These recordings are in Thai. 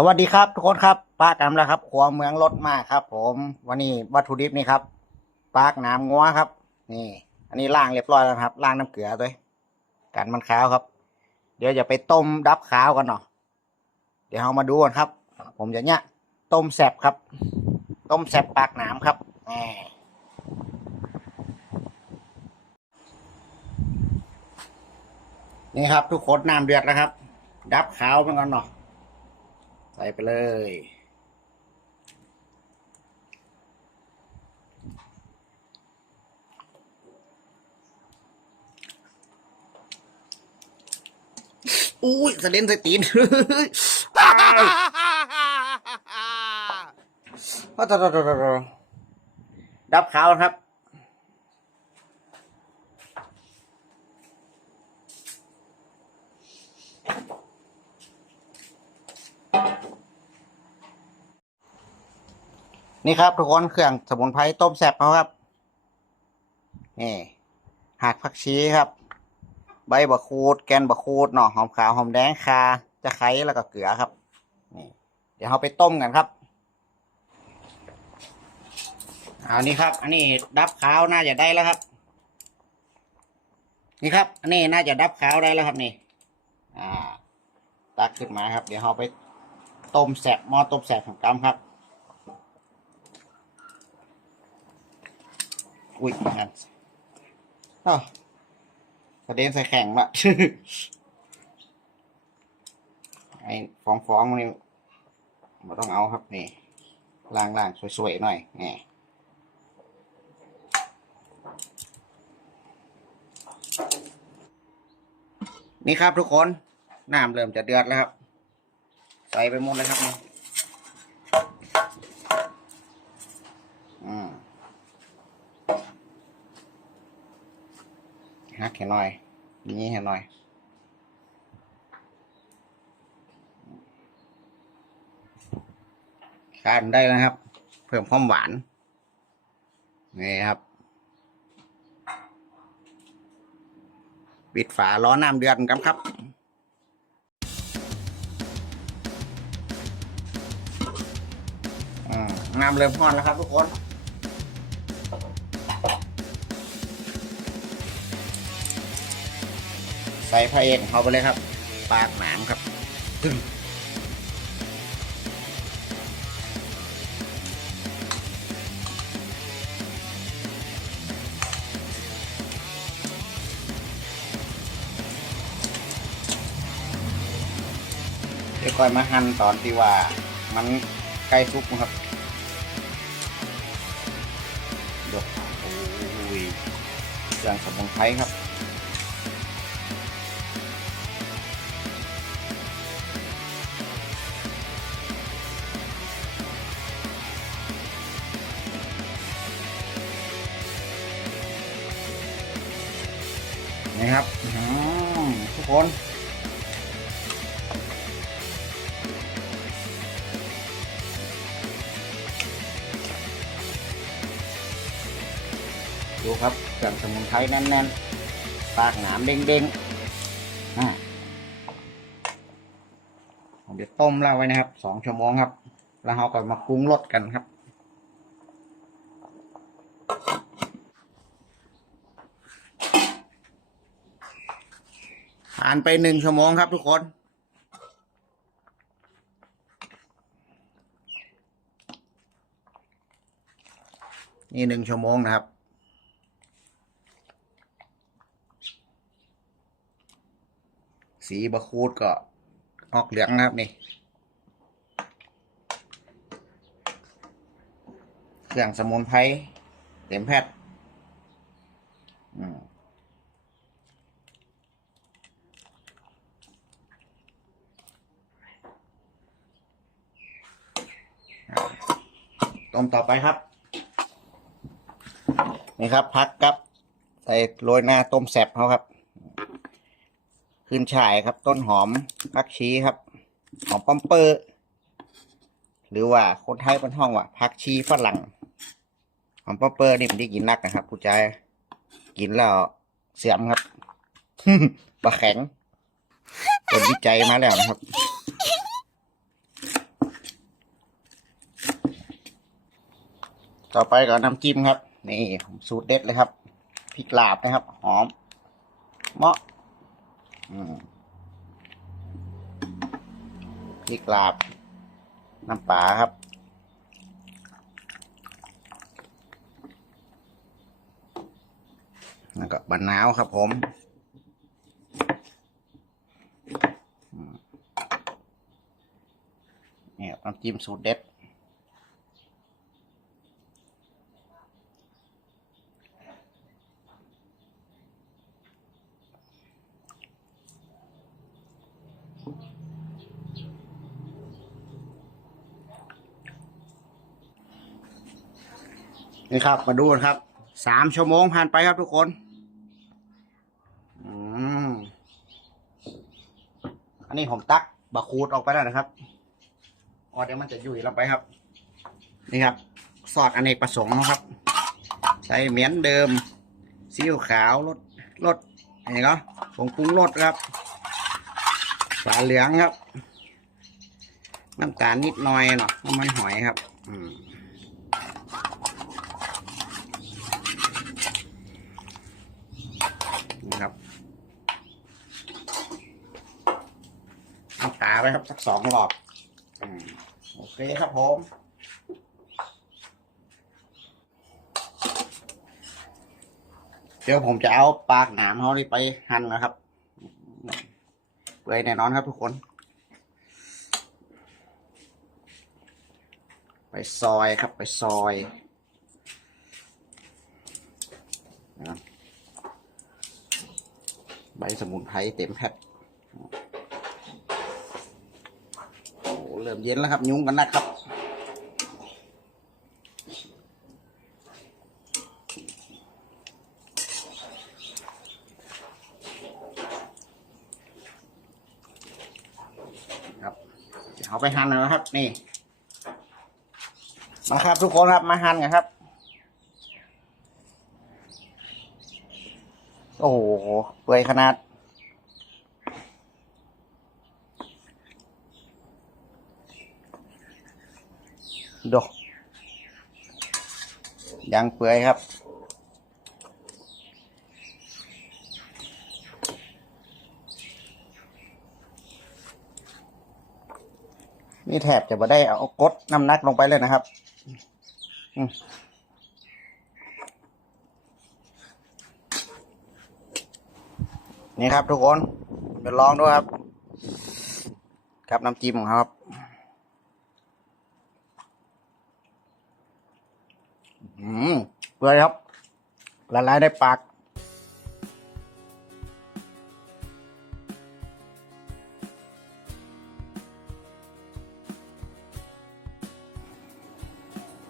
สวัสดีครับทุกคนครับปากน้ำแล้วครับครัวเมืองรถมากครับ ผมวันนี้วัตถุดิบนี่ครับปากน้ำงัวครับ นี่ อันนี้ล้างเรียบร้อยแล้วครับล้างน้ำเกลือด้วยกันมันขาวครับ เดี๋ยวจะไปต้มดับขาวกันเนาะเดี๋ยวเรามาดูกันครับ ผมจะเนี่ยต้มแซบครับ ต้มแซบปากน้ำครับแหมนี่ครับ ทุกคนน้ำเดือดแล้วครับ ดับขาวมันก่อนเนาะ ใส่ไปเลย อุ้ยสะเด็นใส่ตีนอ้าวอ้าวตตตตดับขาวครับ นี่ครับทุกคนเครื่องสมุนไพรต้มแซ่บเขาครับนี่หักผักชีครับ ใบบะคูด แกนบะคูดหน่อหอมขาวหอมแดงคาจะไคร้แล้วก็เกลือครับนี่เดี๋ยวเราไปต้มกันครับเอานี่ครับ อันนี้ดับขาวน่าจะได้แล้วครับ นี่ครับ อันนี้น่าจะดับขาวได้แล้วครับนี่ อ่า ตักขึ้นมาครับ เดี๋ยวเราไปต้มแสบหม้อต้มแสบของกำครับ อุ้ยงั้นอ้าวประเด็นใส่แข่งละ ไอ้ฟองฟองๆนี่ม่ต้องเอาครับนี่ล่างล่างๆสวยๆหน่อยนี่นี่ครับทุกคนน้ำเริ่มจะเดือดแล้วครับ ใส่ไปหมดเลยครับนี่อืม ฮักให้หน่อยนี่ให้หน่อยคานได้นะครับ เพิ่มความหวาน นี่ครับ ปิดฝาล้อน้ำเดือดกันครับอืมน้ำเริ่มร้อนแล้วครับทุกคน ใส่พระเอกเขาไปเลยครับ ปากหนามครับตึ้งเดี๋ยวค่อยมาหั่นตอนที่ว่ามันใกล้สุกนะครับดกโอ้ยเครื่องสมุนไพรครับ นี่ครับทุกคนดูครับเครื่องสมุนไพรแน่นๆ ปากหนามเด้งๆอ่าผมจะต้มเราไว้นะครับสองชั่วโมงครับ แล้วเราก็มาปรุงรสกันครับ ผ่านไปหนึ่งชั่วโมงครับทุกคน นี่หนึ่งชั่วโมงนะครับ สีบะคูดก็ออกเหลืองนะครับนี่ เครื่องสมุนไพรเต็มแพทย์ ต้มต่อไปครับ นี่ครับพักกับ ใส่โรยหน้าต้มแซ่บเขาครับ ขึ้นฉ่ายครับ ต้นหอมพักชีครับ หอมปัมเปอร์หรือว่าคนไทยเป็นห้องว่าพักชีฝรั่งหอมปัมเปอร์นี่ผมได้กินนักนะครับ ผู้ชายกินแล้วเสียมครับปลาแข็งเป็นวิจัยมาแล้วนะครับ ต่อไปก็น้ำจิ้มครับ นี่ผมสูตรเด็ดเลยครับพริกลาบนะครับ หอมเมาะพริกลาบ น้ำปลาครับแล้วก็บะนาวครับผมอืมเนี่ยน้ำจิ้มสูตรเด็ด นี่ครับ มาดูกันครับ สามชั่วโมงผ่านไปครับทุกคนอืมอันนี้ผมตักบะคูดออกไปแล้วนะครับออเดี๋ยวมันจะยุ่ยลงไปครับ นี่ครับซอสอเนกประสงค์นะครับใส่เหมือนเดิมซีอิ๊วขาวรสรสอะไรก็ผงปรุงรสครับฝาเหลืองครับ น้ำตาลนิดหน่อยเนาะน้ำมันหอยครับ อืม นะครับเอาตา ไปครับ สักสองรอบอโอเคครับผมเดี๋ยวผมจะเอาปากหนามเขานี่ไปหั่นนะครับเปื่อยแน่นอนครับทุกคน ไปซอยครับไปซอยใบสมุนไพรเต็มแพ็คโอ้เริ่มเย็นแล้วครับ ยุงกันนะครับครับเอาไปหั่นแล้วครับ นี่มาครับ ทุกคนครับมาหั่นกันครับ โอ้โหเปื่อยขนาด ดูยังเปื่อยครับ นี่แทบจะม่ได้เอากดน้ำหนักลงไปเลยนะครับนี่ครับทุกคนไปลองด้วยครับ ครับน้ำจิ้มของเขาครับ อืม เปื่อยครับละลายในปาก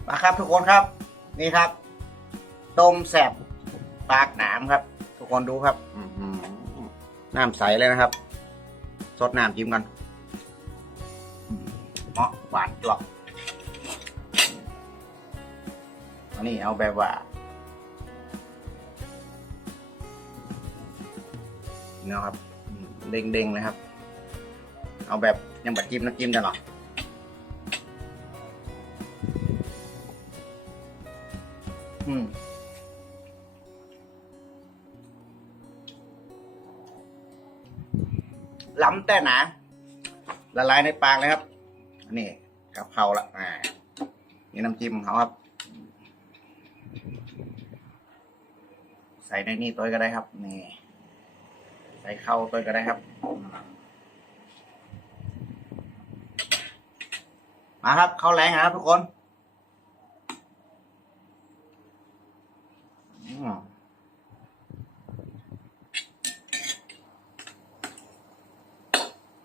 มาครับทุกคนครับนี่ครับ ต้มแสบปากหนามครับ ทุกคนดูครับอือหือน้ำใสเลยนะครับ สดน้ำจิ้มกัน อันนี้เอาแบบว่าเนะครับ เด้งๆเลยครับ เอาแบบยังบัดจิ้มน้ำจิ้มกันหรออืมล้ำแต่หนาละลายในปากเลยครับอันนี้กับเขาละอ่านี่น้ำจิ้มของเขาครับ ใส่ในนี่ตัวก็ได้ครับ นี่ ใส่เข้าตัวก็ได้ครับ มาครับ เข้าแรงนะครับทุกคน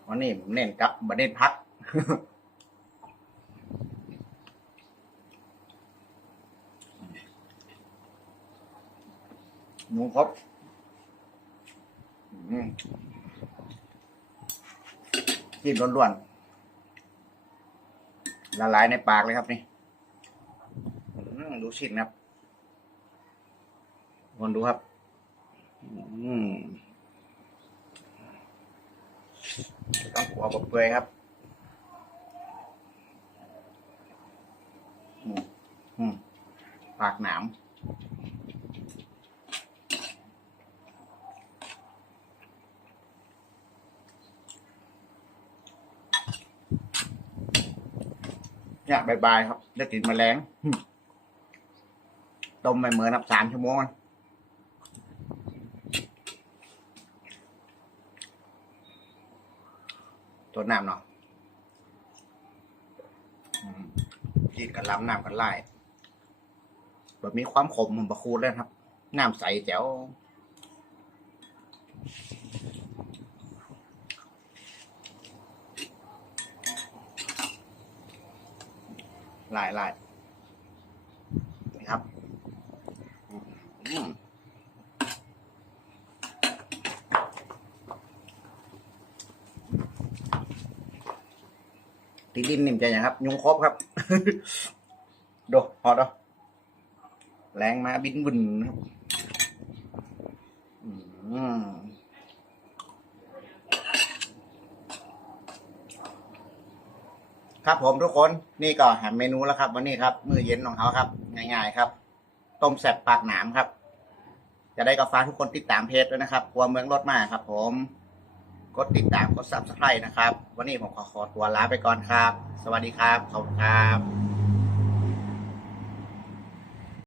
วันนี้ผมเน้นกับบัเน้นพัก หนูครับอืมจิ้มล้วนๆละลายในปากเลยครับนี่ดูชิ้นครับคนดูครับอืมต้องหัวบเปื่อยครับอืมอืมปากหนาม เนี่ยบายๆครับ ได้กลิ่นแมลงหึต้มไปเหมือนนับสามชั่วโมงตัวน้ำเนาะกินกันล้ำน้ำกันไล่แบบมีความขมเหมือนบะคูดเลยครับ น้ำใสแจ๋ว ล่ไล่นี่ครับอืมติดดินนิ่มใจอย่างครับ ยุงครบครับ ดูพอดอแรงมาบินบุนครับ อืม ครับผมทุกคนนี่ก็แหาเมนูแล้วครับ วันนี้ครับมื้อเย็นของเขาครับ ง่ายๆครับ ต้มแซ่บปากหนามครับ จะได้กาแฟ้าทุกคนติดตามเพจด้วยนะครับครัวเมืองรถมาครับ ผมกดติดตามกดซับสไครต์นะครับ วันนี้ผมขอขอตัวลาไปก่อนครับ สวัสดีครับขอบคุณครับ